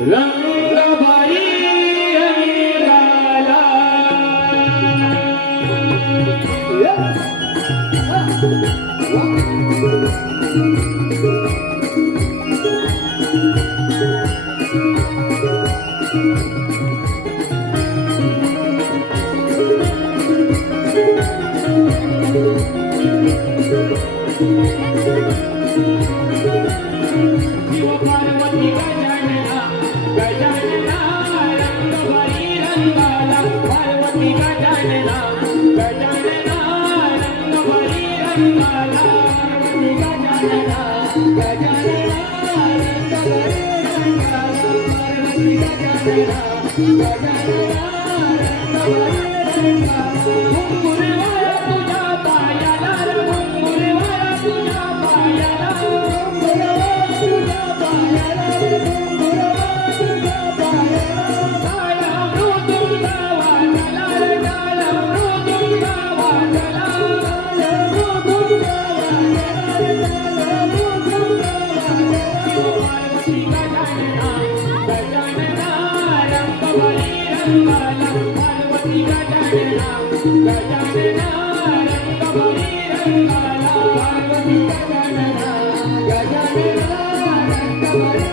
रंगबाई रंगाला शिव पार्वती गजानना गजानना रंगबाई रंगाला पार्वती गजानना गजानना रंगबाई रंगाला पार्वती गजानना गजानना रंगबाई रंगाला पार्वती गजानना गजानना रंगबाई रंगाला घुंगुरवाला तुझ्या पायाला घुंगुरवाला तुझ्या पायाला पार्वती गजानना गजानना रंगबाई रंगाला पार्वती गजानना गजानना रंगबाई रंगाला पार्वती गजानना गजानना रंगबाई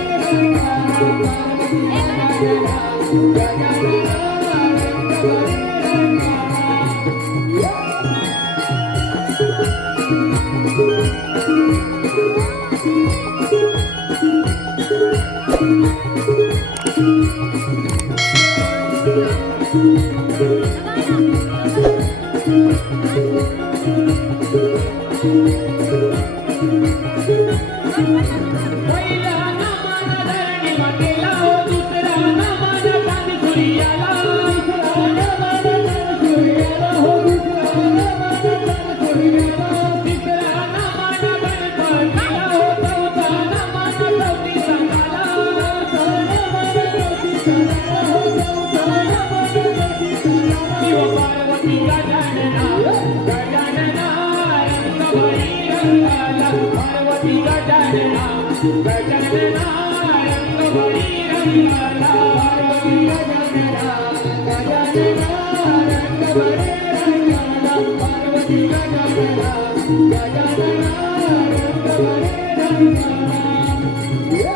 पहिला नामान धरणी मातेला हो दुसरा नामान चांद सूर्याला दुसरा नामान चांद सूर्याला हो दुसरा नामान चांद सूर्याला तिसरा नामान गणपतीला हो चौथा नामान चौथी संगाला चौथा नामान चौथी संगाला हो चौथा नामान चौथी संगाला शिव पार्वती गजानना गजानना रंगबाई रंगाला पार्वती गजानना गजानना रंगबाई रंगाला पार्वती गजानना गजानना रंगबाई रंगाला पार्वती गजानना गजानना रंगबाई रंगाला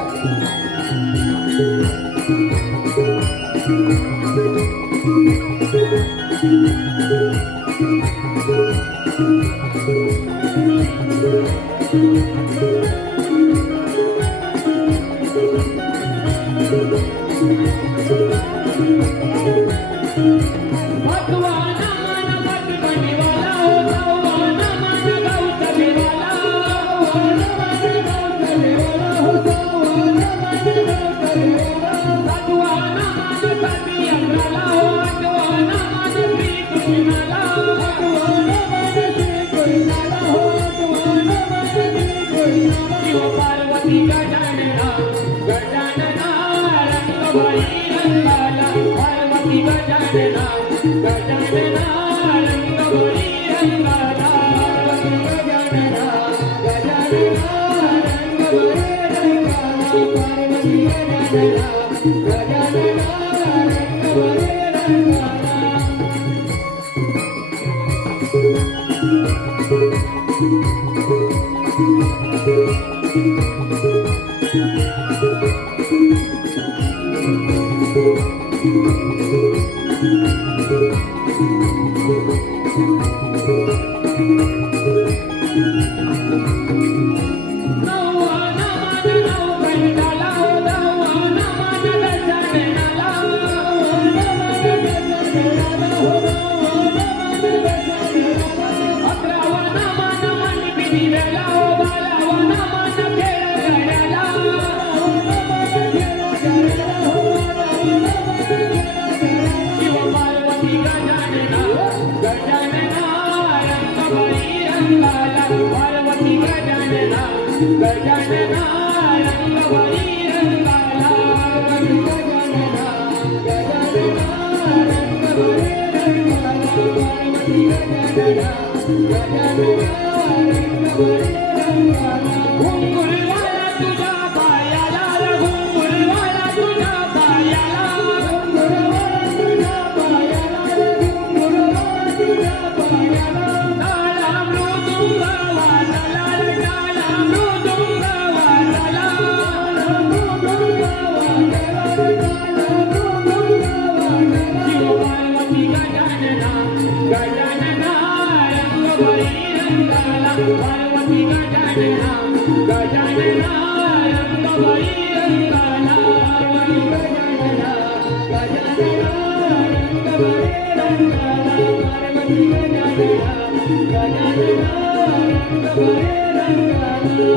पाचवा नामान पाचगणीवाला हो सहावा नामान गावचा देवाला नामान गावचा देवाला हो सहावा नामान गावचा देवाला सातवा नामान साती अकराला हो आठवा नामान श्रीकृष्णाला आठवा नामान श्रीकृष्णाला हो आठवा नामान श्रीकृष्णाला शिव पार्वती गजानना गजानना रंगबाई रंगाला पार्वती गजानना गजानना रंगबाई रंगाला पार्वती गजानना गजानना रंगबाई रंगाला पार्वती गजानना गजानना रंगबाई रंगाला नववा नामान नवगणिताला हो दहावा नामान गजाननाला नववा नामान गजाननाला हो दहावा नामान गजाननाला अकरावा नामान मणिपिनीवेला हो बारावा नामान खेळगड्याला शिव पार्वती गजानना गजानना रंगबाई रंगाला पार्वती गजानना गजानना रंगबाई रंगाला पार्वती गजानना गजानना रंगबाई रंगाला पार्वती गजानना गजानना रंगबाई रंगाला घुंगुरवाला तुझ्या पायाला घुंगुरवाला तुझ्या पार्वती गजानना गजानना रंगबळी रंगाला पार्वती गजानना गजानना रंगबळी रंगाला पार्वती गजानना गजानना रंगबळी रंगाला